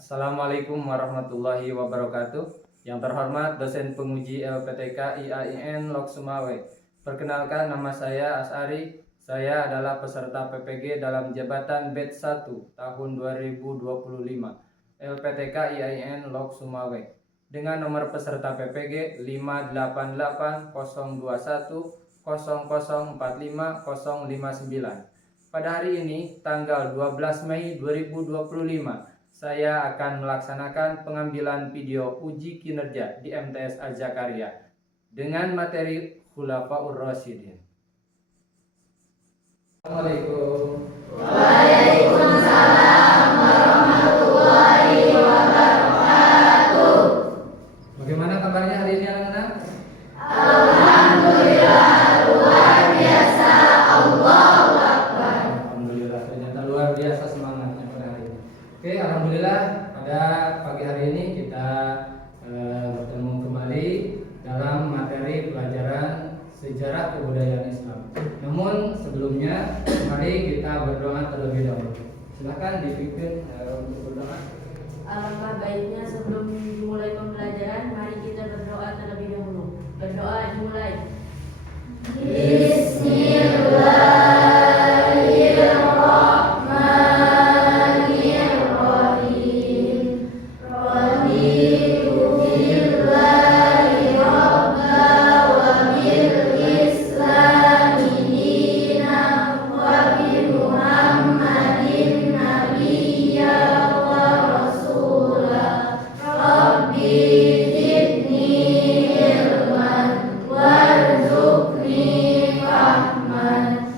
Assalamualaikum warahmatullahi wabarakatuh. Yang terhormat dosen penguji LPTK IAIN Lok Sumawe. Perkenalkan, nama saya Asari. Saya adalah peserta PPG dalam jabatan batch 1 tahun 2025 LPTK IAIN Lok Sumawe dengan nomor peserta PPG 5880210045059. Pada hari ini tanggal 12 Mei 2025 saya akan melaksanakan pengambilan video uji kinerja di MTS Al-Zakaria dengan materi Khulafaur Rasyidin. Assalamualaikum. Waalaikumsalam warahmatullahi wabarakatuh. Bagaimana kabarnya hari ini anak-anak? Alhamdulillah luar biasa. Allahu Akbar. Alhamdulillah, ternyata luar biasa semangatnya pada hari ini. Oke, alhamdulillah pada pagi hari ini kita bertemu kembali dalam materi pelajaran sejarah kebudayaan Islam. Namun sebelumnya mari kita berdoa terlebih dahulu. Silakan dipimpin untuk berdoa. Alangkah baiknya sebelum dimulai pembelajaran, mari kita berdoa terlebih dahulu. Berdoa dimulai. Bismillahirrahmanirrahim. Raditu billahi rabba wa bil islami dinan wa bi Muhammadin nabiyya wa rasula. Rabbi zidni ilman warzuqni fahman.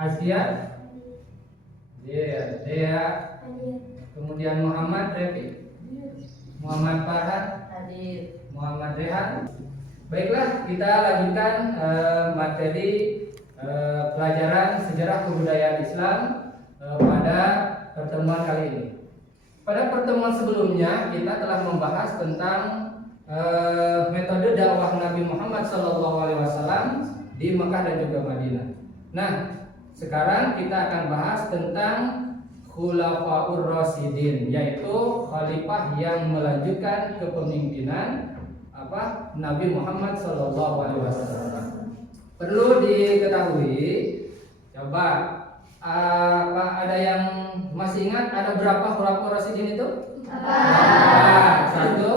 Asia, Dea, kemudian Muhammad Repi, Muhammad Farhan, Hadir. Muhammad Rehan. Baiklah, kita lanjutkan materi pelajaran sejarah kebudayaan Islam pada pertemuan kali ini. Pada pertemuan sebelumnya kita telah membahas tentang metode dakwah Nabi Muhammad SAW di Mekah dan juga Madinah. Nah, sekarang kita akan bahas tentang Khulafaur Rasyidin, yaitu khalifah yang melanjutkan kepemimpinan Nabi Muhammad SAW. Perlu diketahui, coba ada yang masih ingat ada berapa Khulafaur Rasyidin itu? 4. 1,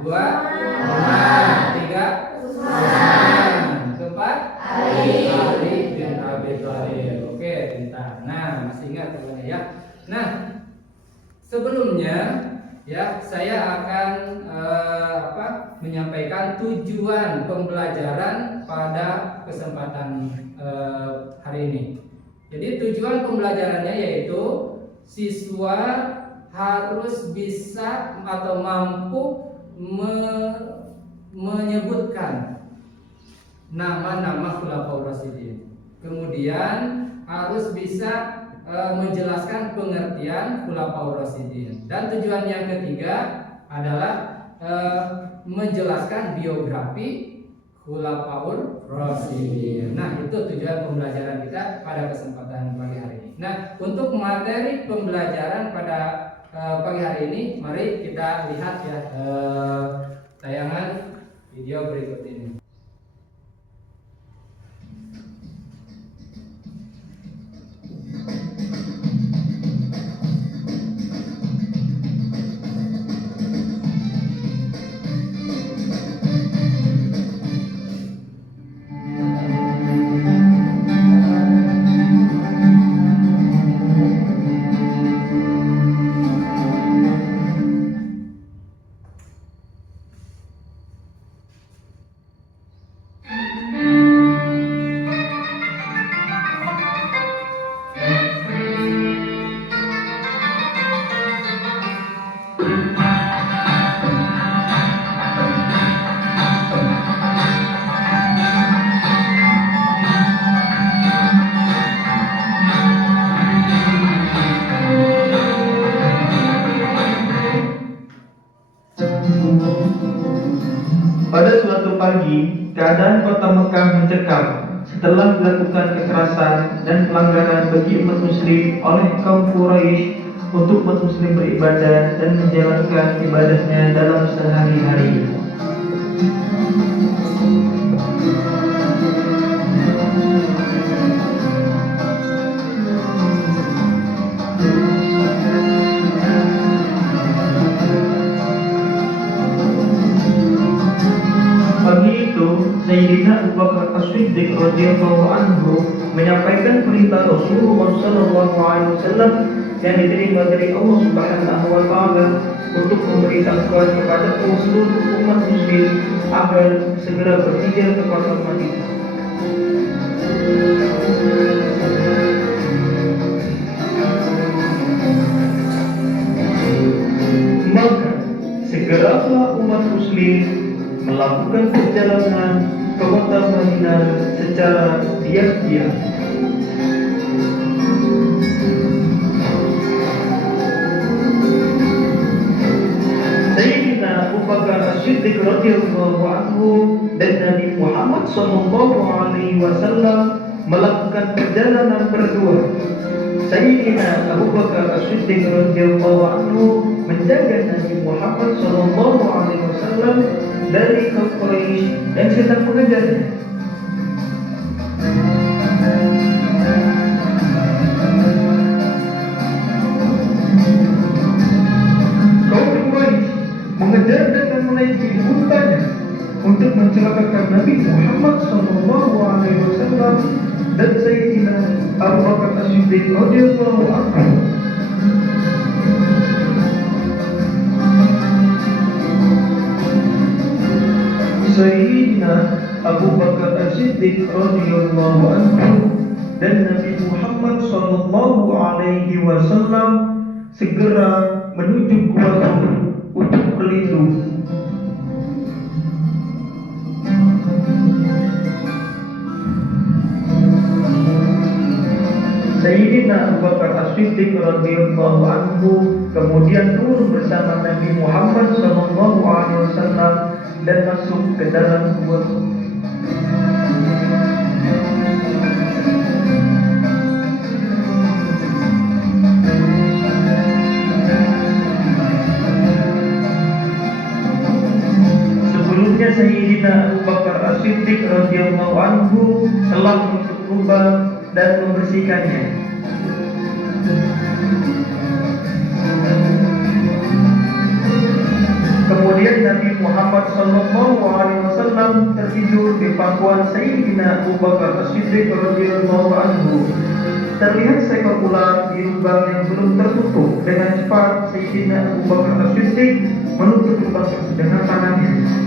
2, 5, 3, 4. Ali bin Abi Thalib. Oke, pintar. Nah, masih ingat teman-teman ya. Nah, sebelumnya ya saya akan menyampaikan tujuan pembelajaran pada kesempatan hari ini. Jadi tujuan pembelajarannya yaitu siswa harus bisa atau mampu menyebutkan nama-nama Khulafaur Rasyidin. Kemudian harus bisa menjelaskan pengertian Khulafaur Rasyidin. Dan tujuan yang ketiga adalah menjelaskan biografi Khulafaur Rasyidin. Nah, itu tujuan pembelajaran kita pada kesempatan pagi hari ini. Nah, untuk materi pembelajaran pada pagi hari ini, mari kita lihat ya tayangan video berikut ini. Pada suatu pagi, keadaan kota Mekah mencekam setelah dilakukan kekerasan dan pelanggaran bagi umat muslim oleh kaum Quraisy untuk umat muslim beribadah dan menjalankan ibadahnya dalam sehari-hari. Sayyidina Abu Bakar As-Siddiq radhiyallahu anhu menyampaikan perintah Rasulullah sallallahu alaihi wasallam yang diterima dari Allah Subhanahu wa taala untuk memberitahukan kepada seluruh umat muslim agar segera berhijrah ke kota Madinah. Maka segeralah umat muslim melakukan perjalanan ke kota Madinah secara diam-diam. Sayyidina Abu Bakar As-Siddiq radhiyallahu anhu dan Nabi Muhammad sallallahu alaihi wasallam melakukan perjalanan berdua. Sayyidina Abu Bakar As-Siddiq radhiyallahu anhu menjaga Nabi Muhammad sallallahu alaihi wasallam dari kaum Quraisy yang sedang mengejarnya. Kaum Quraisy mengejar dan menaiki untanya untuk mencelakakan Nabi Muhammad SAW dan Sayyidina Abu Bakar As-Siddiq radhiyallahu anhu. Sayyidina Abu Bakar As-Siddiq Siddiq radhiyallahu anhu dan Nabi Muhammad sallallahu alaihi wasallam segera menuju Gua untuk berlindung. Sayyidina Abu Bakar As-Siddiq radhiyallahu anhu kemudian turun bersama Nabi Muhammad sallallahu alaihi wasallam dan masuk ke dalam gua. Sebelumnya Sayyidina Abu Bakar As-Siddiq radhiyallahu anhu telah menutup kubah dan membersihkannya. Kemudian Nabi Muhammad sallallahu alaihi wasallam tertidur di pangkuan Sayyidina Abu Bakar As-Siddiq radhiyallahu anhu. Terlihat seekor ular di lubang yang belum tertutup. Dengan cepat Sayyidina Abu Bakar As-Siddiq menutup lubang dengan tangannya.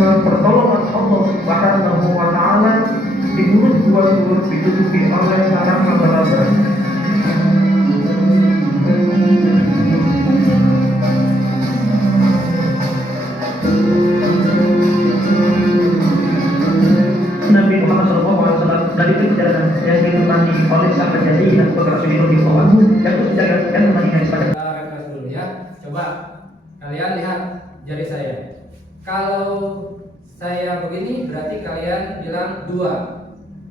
Pertolongan Allah Subhanahu wa taala di mulut gua ditutupi oleh sarang laba-laba. Nabi Muhammad SAW dari perjalanan yang ditemani oleh sahabat Sayyidina Abu Bakar As-Siddiq radhiyallahu anhu yang terus jaga dan menemani pada. Dulu ya. Coba kalian lihat jari saya. Kalau saya begini berarti kalian bilang 2.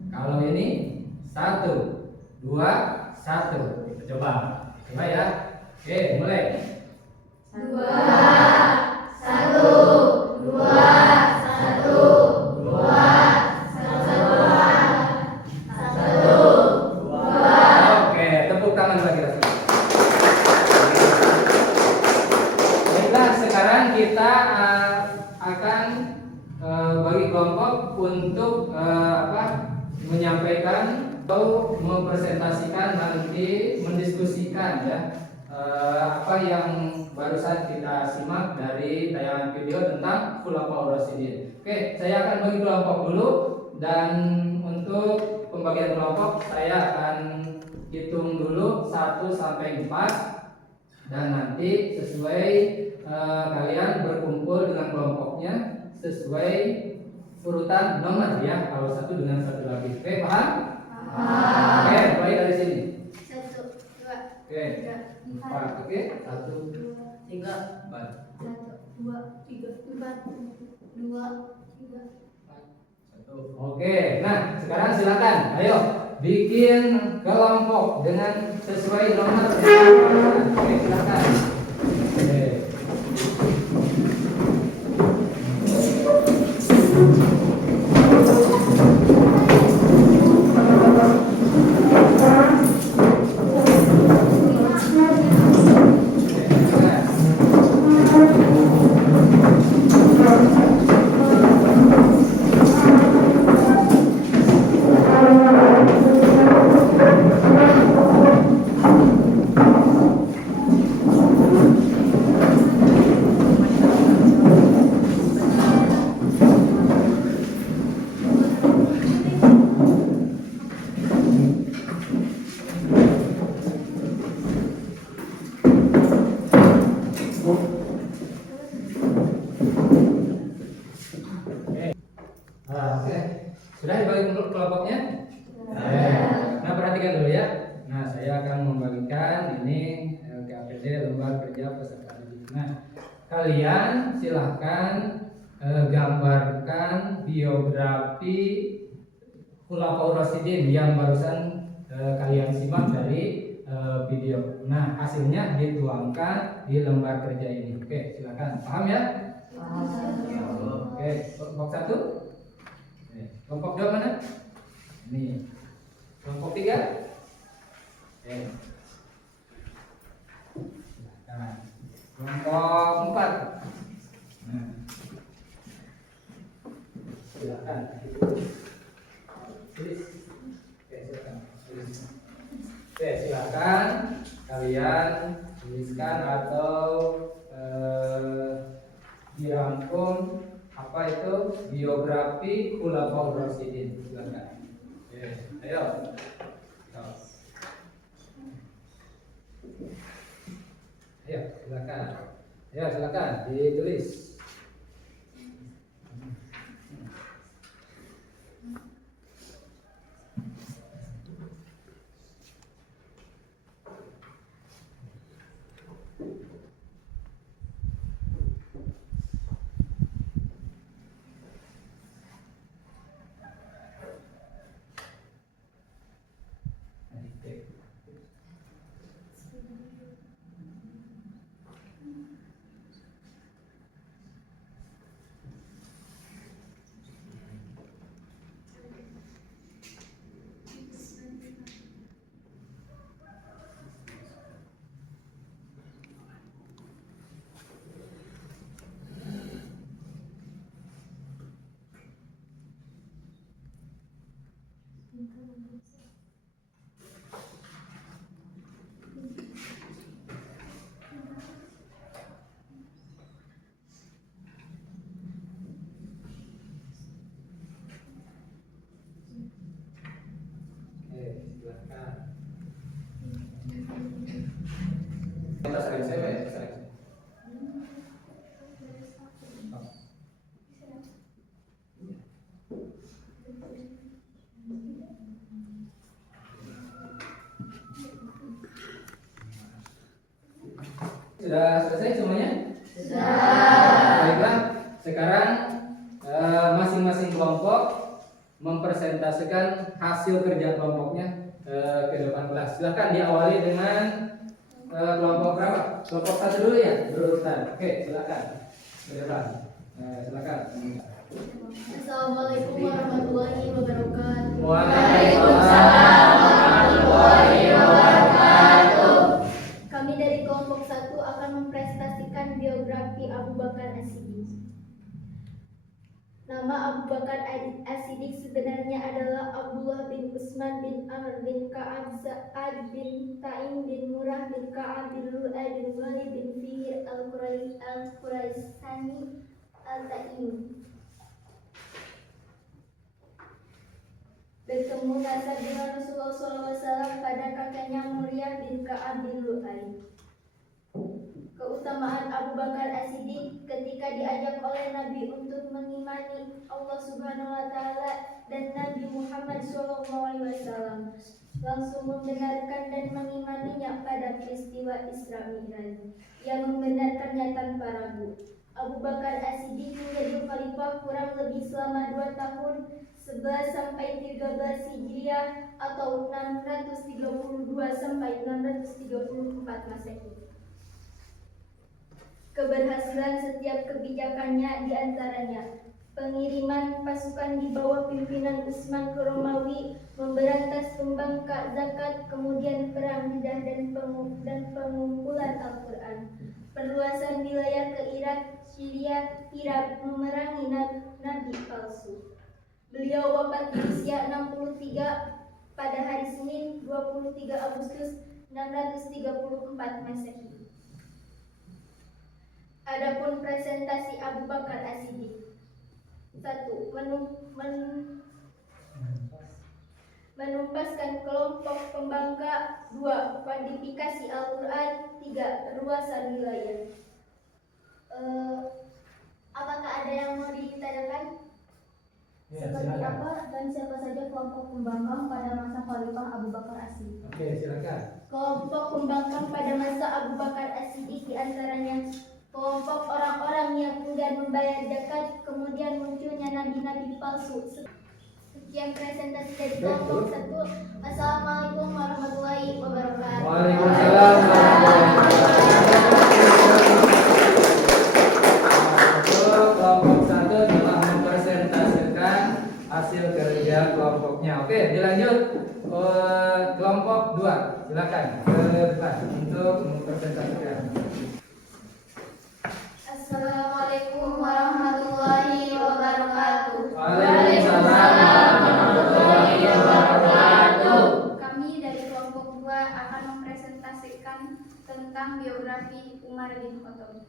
Kalau ini 1, 2, 1. Kita coba ya. Oke, mulai. 2, 1, 2, 1, 2, 1. Oke, tepuk tangan bagi Rasul. Baiklah, sekarang kita akan bagi kelompok untuk menyampaikan atau mempresentasikan nanti mendiskusikan ya apa yang barusan kita simak dari tayangan video tentang Khulafaur Rasyidin. Oke, saya akan bagi kelompok dulu dan untuk pembagian kelompok saya akan hitung dulu 1 sampai 4 dan nanti sesuai kalian berkumpul dengan kelompoknya sesuai urutan nomor ya, kalau 1 dengan 1 lagi. Oke, paham? Oke, mulai dari sini. 1, 2, Oke, 4. Oke, 1, 3, 4. 1, 2, 3, 4, 2, 3. Oke, nah sekarang silakan, ayo bikin kelompok dengan sesuai nomor. Oke, silakan. Oke. Sudah dibagi kelompoknya? Nah, perhatikan dulu ya. Nah, saya akan membagikan ini LKPD lembar kerja peserta didik. Nah, kalian silahkan gambarkan biografi Khulafaur Rasyidin yang barusan kalian simak dari video. Nah, hasilnya dituangkan di lembar kerja ini. Oke, silakan. Paham ya? Oke, kelompok 1. Kelompok 2 mana? Ini. Kelompok 3. Oke. Silakan. Kelompok 4. Nah. Silakan. Tulis. Oke, silakan. Tulis. Oke, silakan kalian tuliskan menyaksikan atau dirangkum apa itu biografi Khulafaur Rasyidin. Silakan. Ayo. Ayo, silakan. Ayo, silakan ditulis. Silakan. Kita sering saya. Sudah selesai semuanya? Sudah. Baiklah, sekarang masing-masing kelompok mempresentasikan hasil kerja kelompoknya ke depan kelas. Silahkan diawali dengan kelompok berapa? Kelompok satu dulu ya, berurutan. Oke, silakan ke depan. Silakan. Assalamualaikum warahmatullahi wabarakatuh. Waalaikumsalam warahmatullahi wabarakatuh. Kami dari kelompok 1 akan mempresentasikan biografi Abu Bakar As-Siddiq. Nama Abu Bakar As-Siddiq sebenarnya adalah Abdullah bin Utsman bin Amr bin Ka'ab Sa'ad bin Ta'im bin Murrah bin Ka'ab bin Lu'ay bin Walid bin Fihr al-Quraisani al-Ta'im. Bertemu nasab dengan Rasulullah SAW pada kakeknya Murrah bin Ka'ab bin Lu'ay. Keutamaan Abu Bakar As-Siddiq ketika diajak oleh Nabi untuk mengimani Allah Subhanahu wa taala dan Nabi Muhammad SAW, langsung membenarkan dan mengimaninya pada peristiwa Isra Mi'raj yang membenarkannya tanpa ragu. Abu Bakar As-Siddiq menjadi khalifah kurang lebih selama 2 tahun 11 sampai 13 Hijriah atau 632 sampai 634 Masehi. Keberhasilan setiap kebijakannya diantaranya pengiriman pasukan di bawah pimpinan Utsman ke Romawi, memberantas pembangkang zakat, kemudian perang Riddah dan pengumpulan Al-Quran, perluasan wilayah ke Irak, Syria, Irak, memerangi nabi palsu. Beliau wafat di usia 63 pada hari Senin 23 Agustus 634 Masehi. Adapun presentasi Abu Bakar As-Siddiq. 1. Menumpaskan kelompok pembangka. 2. Kuantifikasi Al-Quran. 3. Perluasan wilayah. Apakah ada yang mau ditanyakan? Seperti apa dan siapa saja kelompok pembangkang pada masa Khalifah Abu Bakar As-Siddiq? Oke, silakan. Kelompok pembangkang pada masa Abu Bakar As-Siddiq diantaranya kelompok orang-orang yang enggan membayar zakat, kemudian munculnya nabi-nabi palsu. Sekian presentasi dari kelompok 1. Assalamualaikum warahmatullahi wabarakatuh. Waalaikumsalam warahmatullahi wabarakatuh. Kelompok 1 telah mempresentasikan hasil kerja kelompoknya. Oke, dilanjut kelompok 2. Silakan ke depan untuk mempresentasikan. Assalamualaikum warahmatullahi wabarakatuh. Waalaikumsalam warahmatullahi wabarakatuh. Kami dari kelompok 2 akan mempresentasikan tentang tentang biografi Umar bin Khattab.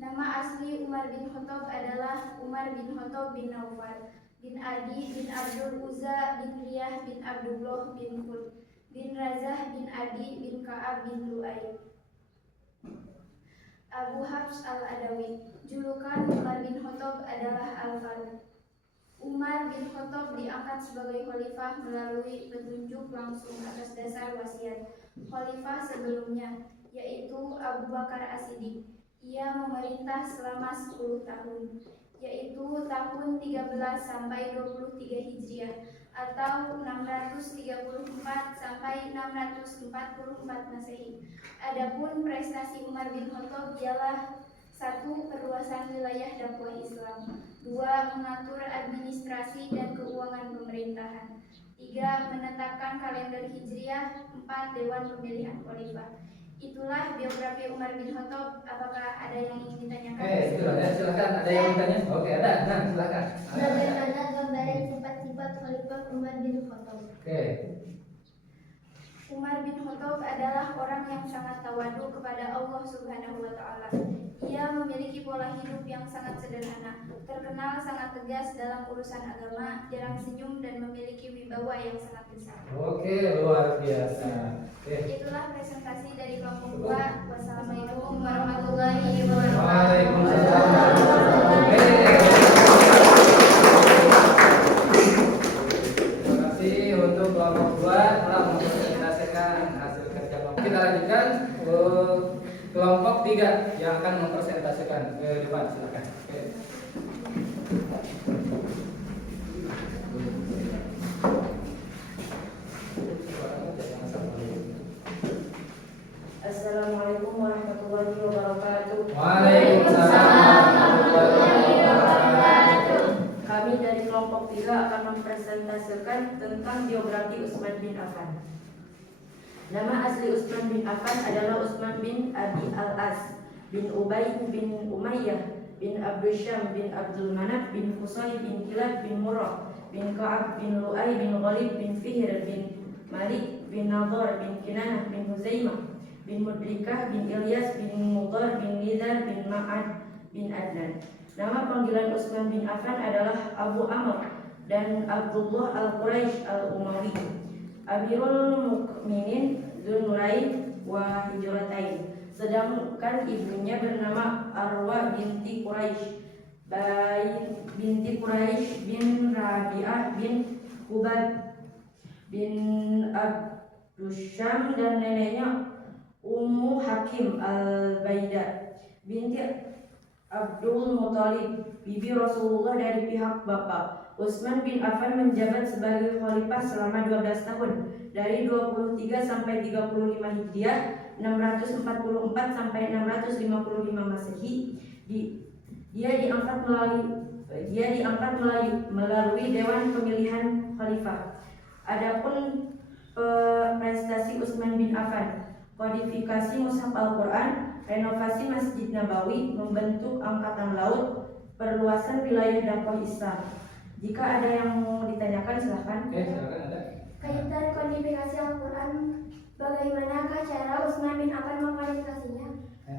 Nama asli Umar bin Khattab adalah Umar bin Khattab bin Naufal bin Adi bin Abdul Uzza bin Riyah bin Abdullah bin Khul bin Razah bin Adi bin Ka'ab bin Lu'ay. Abu Habs al-Adawi. Julukan Umar bin Khattab adalah Al-Faruq. Umar bin Khattab diangkat sebagai khalifah melalui petunjuk langsung atas dasar wasiat khalifah sebelumnya, yaitu Abu Bakar As-Siddiq. Ia memerintah selama 10 tahun, yaitu tahun 13 sampai 23 Hijriah atau 634 sampai 644 Masehi. Adapun prestasi Umar bin Khattab ialah 1. Perluasan wilayah dakwah Islam. 2. Mengatur administrasi dan keuangan pemerintahan. 3. Menetapkan kalender Hijriah. 4. Dewan pemilihan khalifah. Itulah biografi Umar bin Khattab. Apakah ada yang ingin ditanyakan? Silakan. Ada yang bertanya? Oke, ada. Nah, silakan. Bagaimana gambaran sifat-sifat khalifah Umar bin Khattab? Oke. Umar bin Khattab adalah orang yang sangat tawadu kepada Allah Subhanahu wa Ta'ala. Ia memiliki pola hidup yang sangat sederhana, terkenal sangat tegas dalam urusan agama, jarang senyum, dan memiliki wibawa yang sangat besar. Oke, luar biasa. Oke. Itulah presentasi dari kelompok 2. Wassalamualaikum warahmatullahi wabarakatuh. Waalaikumsalam. Oke. Terima kasih untuk kelompok 2 telah mempresentasikan hasil kerja kelompok. Kita lanjutkan ke kelompok 3 yang akan mempresentasikan ke depan. Silakan. Oke. Assalamualaikum warahmatullahi wabarakatuh. Waalaikumsalam warahmatullahi wabarakatuh. Kami dari kelompok 3 akan mempresentasikan tentang biografi Utsman bin Affan. Nama asli Utsman bin Affan adalah Utsman bin Abi al-As bin Ubay bin Umayyah bin Abdul Syam bin Abdul Manaf bin Qusay bin Kilab bin Murrah bin Ka'ab bin Lu'ay bin Ghalib bin Fihr bin Malik bin Nadhar bin Kinanah bin Huzaimah bin Mudrikah bin Ilyas bin Mudhar bin Nizar bin Ma'ad bin Adnan. Nama panggilan Utsman bin Affan adalah Abu Amr dan Abdullah al-Quraisy al-Umawi, Amirul Mukminin Dzun-Nurain wa Hijratain. Sedangkan ibunya bernama Arwa binti Quraisy binti Quraisy bin Rabi'ah bin Hubab bin Abdusyam, dan neneknya Ummu Hakim al-Baida binti Abdul Muthalib, bibi Rasulullah dari pihak bapak. Utsman bin Affan menjabat sebagai khalifah selama 12 tahun, dari 23 sampai 35 Hijriah, 644 sampai 655 Masehi. Dia diangkat melalui Dewan Pemilihan Khalifah. Adapun prestasi Utsman bin Affan: kodifikasi Mushaf Al-Quran, renovasi Masjid Nabawi, membentuk angkatan laut, perluasan wilayah dakwah Islam. Jika ada yang mau ditanyakan silahkan. Oke, silakan ada. Kaitan kodifikasi Al-Quran, bagaimanakah cara Utsman bin Affan mengkodifikasinya?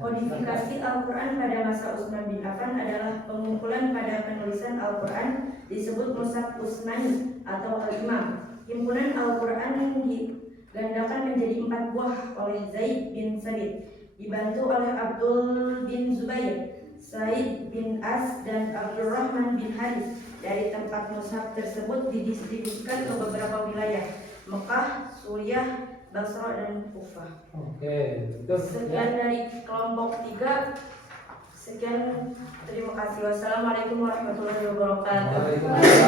Kodifikasi Al-Quran pada masa Utsman bin Affan adalah pengumpulan pada penulisan Al-Quran, disebut Mushaf Utsmani atau Al-Imam. Himpunan Al-Quran digandakan menjadi 4 buah oleh Zaid bin Sabit, dibantu oleh Abdul bin Zubair, Said bin As, dan Abdurrahman bin Haris. Dari tempat mushaf tersebut didistribusikan ke beberapa wilayah: Mekah, Suriah, Basra, dan Kufah. Oke, Sekian dari kelompok 3. Sekian, terima kasih. Wassalamualaikum warahmatullahi wabarakatuh. Terima kasih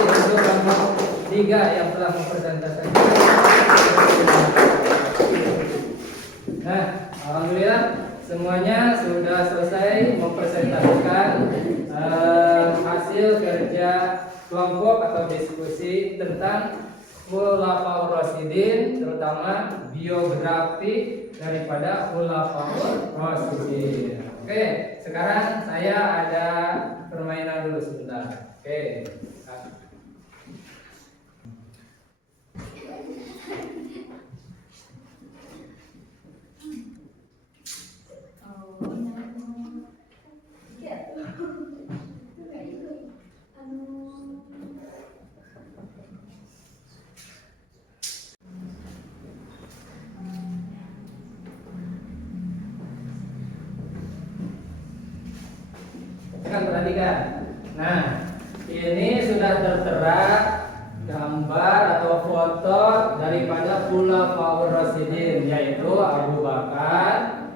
untuk kelompok 3 yang telah mempresentasikan. Nah, alhamdulillah semuanya sudah selesai mempresentasikan hasil kerja kelompok atau diskusi tentang Khulafaur Rasyidin, terutama biografi daripada Khulafaur Rasyidin. Oke, sekarang saya ada permainan dulu sebentar. Oke. tadi kan. Nah, ini sudah tertera gambar atau foto daripada Khulafaur Rasyidin, yaitu Abu Bakar,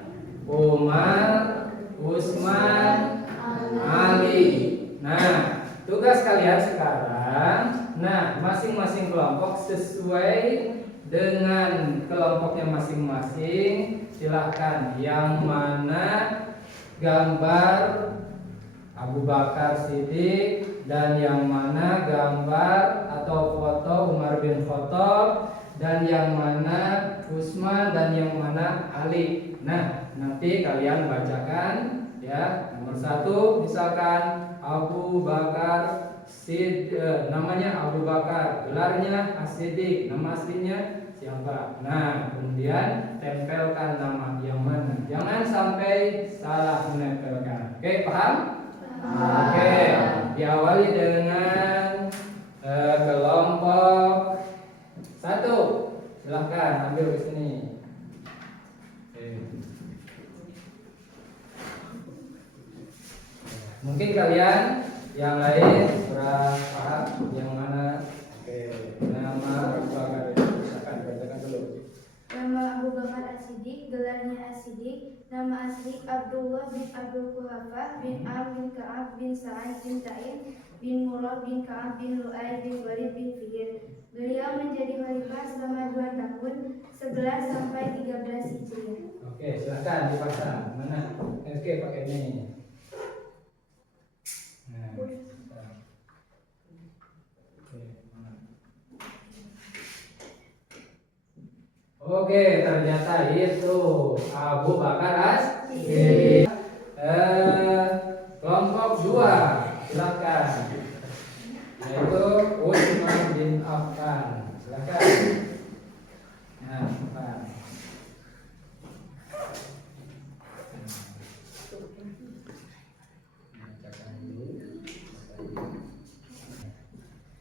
Umar, Utsman, Ali. Nah, tugas kalian sekarang, masing-masing kelompok sesuai dengan kelompoknya masing-masing. Silahkan yang mana gambar Abu Bakar Siddiq dan yang mana gambar atau foto Umar bin Khattab dan yang mana Utsman dan yang mana Ali. Nah, nanti kalian bacakan ya. Nomor 1 misalkan Abu Bakar namanya Abu Bakar, gelarnya As-Siddiq, nama aslinya siapa. Nah, kemudian tempelkan nama yang mana. Jangan sampai salah menempelkan. Oke, paham? Oke, diawali dengan kelompok 1. Silahkan ambil ke sini. Oke. Mungkin kalian yang lain sudah paham yang mana. Oke, nama Abu Bakar silakan bacakan dulu. Nama Abu Bakar As-Siddiq, gelarnya As-Siddiq, nama asli Abdullah bin Abdul Quhafa bin Am bin Ka'ab bin Sa'ad bin Ta'im bin Murrah bin Ka'ab bin Lu'ay bin Walid bin Fihr. Beliau menjadi khalifah selama 2 tahun, 11 sampai 13 Hijriah. Oke, silakan dipasang. Mana? Oke, pakai ini. Nah, oke, mana? Oke, ternyata itu Abu Bakar As-Siddiq. Kelompok 2, silakan. Yaitu Utsman bin Affan. Silakan. Nah, Affan.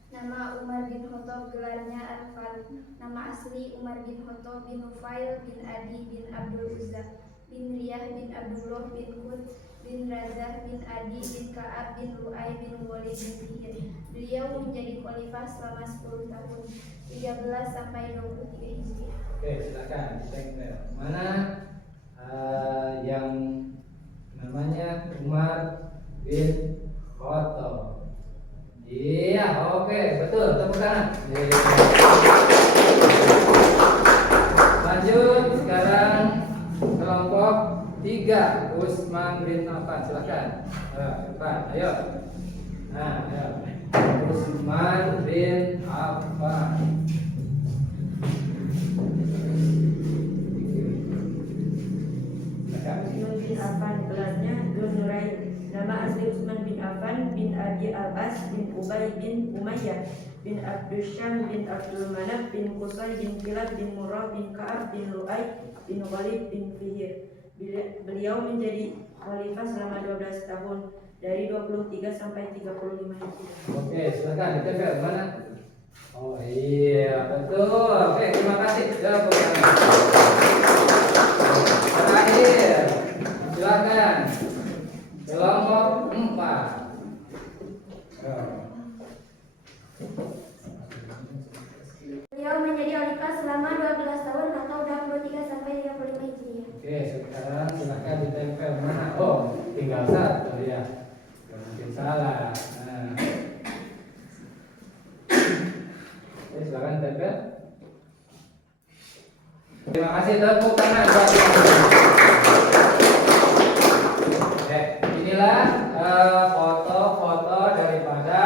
Nama Umar bin Khattab, gelarnya Arfan. Nama asli Umar bin Khattab bin Nufail bin Adi bin Abdul Uzza bin Riyah bin Abdullah bin Hud bin Razah bin Adi bin Ka'ab bin Lu'ay bin Walid bin Fihr. Beliau menjadi khalifah selama 10 tahun, 13 sampai 23 Hijriah. Oke, silakan ditempel. Mana yang namanya Umar bin Khattab? Iya, oke, betul. Tepuk tangan. Lanjut sekarang kelompok 3, Utsman bin Affan. Silakan. Depan, ayo. Nah, ayo. Utsman bin Affan. Utsman bin Affan, gelarnya Dzunurain. Nama asli Utsman bin Affan bin Abi Al-As bin Ubay bin Umayyah bin Abdusyam bin Abdul Manaf bin Qusay bin Kilab bin Murrah bin Ka'ab bin Lu'ay bin Walid bin Fihr. Beliau menjadi khalifah selama 12 tahun, dari 23 sampai 35 Hijriah. Oke, silakan ditempel mana? Oh iya, betul. Oke, terima kasih. Ya, terakhir, silakan kelompok 4. Beliau menjadi khalifah selama 12 tahun atau 23 sampai 35 Hijriah. Oke, sekarang silakan ditempel mana? Oh, tinggal 1 ya. Mungkin salah. Nah. Oke, silakan ditempel. Terima kasih, tepuk tangan buat inilah foto-foto daripada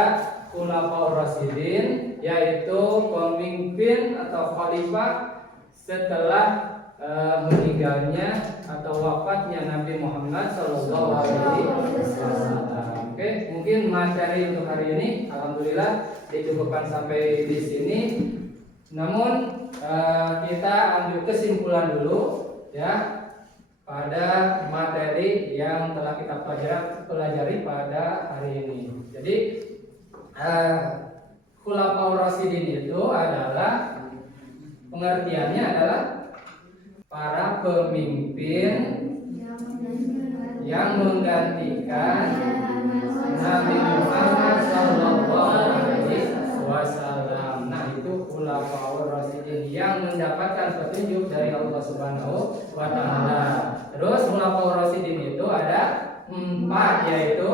Khulafaur Rasyidin, yaitu pemimpin atau khalifah setelah meninggalnya atau wafatnya Nabi Muhammad SAW. Oke, mungkin materi untuk hari ini alhamdulillah dicukupkan sampai di sini. Namun kita ambil kesimpulan dulu ya pada materi yang telah kita pelajari pada hari ini. Jadi Khulafaur Rasyidin itu adalah pengertiannya adalah para pemimpin yang menggantikan Nabi Muhammad sallallahu alaihi wasallam. Nah, itu khulafaur rasyidin yang mendapatkan petunjuk dari Allah Subhanahu wa taala. Terus khulafaur rasyidin itu ada 4, yaitu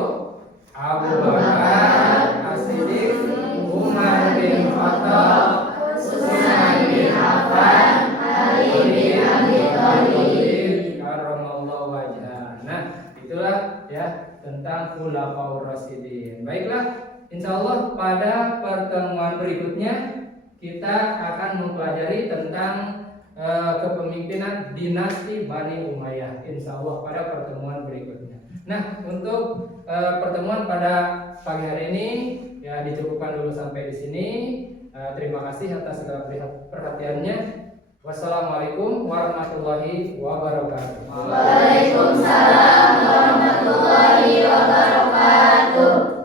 Abu Bakar As-Siddiq, Umar bin Khattab, Utsman bin Affan, Ali bin Abi Thalib karramallahu wajhah. Nah, itulah ya tentang khulafaur rasyidin. Baiklah, insyaallah pada pertemuan berikutnya kita akan mempelajari tentang kepemimpinan dinasti Bani Umayyah, insyaallah pada pertemuan berikutnya. Nah, untuk pertemuan pada pagi hari ini ya dicukupkan dulu sampai di sini. Terima kasih atas segala perhatiannya. Wassalamualaikum warahmatullahi wabarakatuh. Waalaikumsalam warahmatullahi wabarakatuh.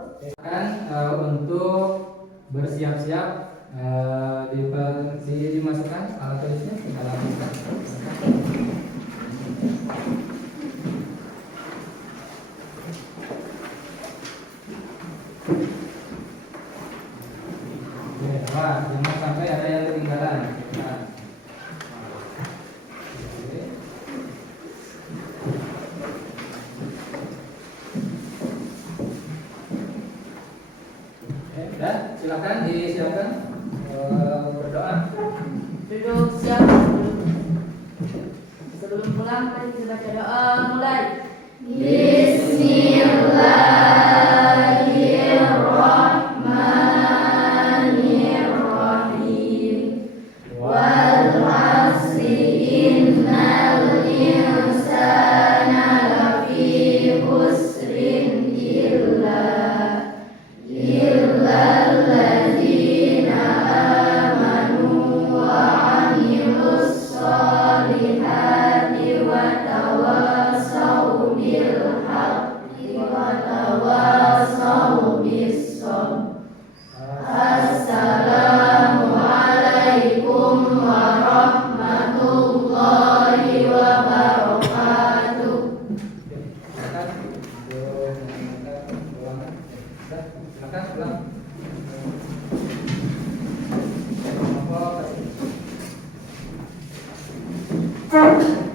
Untuk bersiap-siap dimasukkan alat tulisnya ke dalam jangan sampai ada yang ketinggalan. Silakan disiapkan berdoa. Duduk siap. Sebelum pulang mari kita baca doa mulai. Bismillahirrahmanirrahim. Wal 'asri innal insana lafi khusrin illa alladzina amanu wa 'amilus solihati wa tawassaw bil haqqi wa tawassaw bis sabr. Assalamualaikum warahmatullahi wabarakatuh. Silakan pulang. Apa?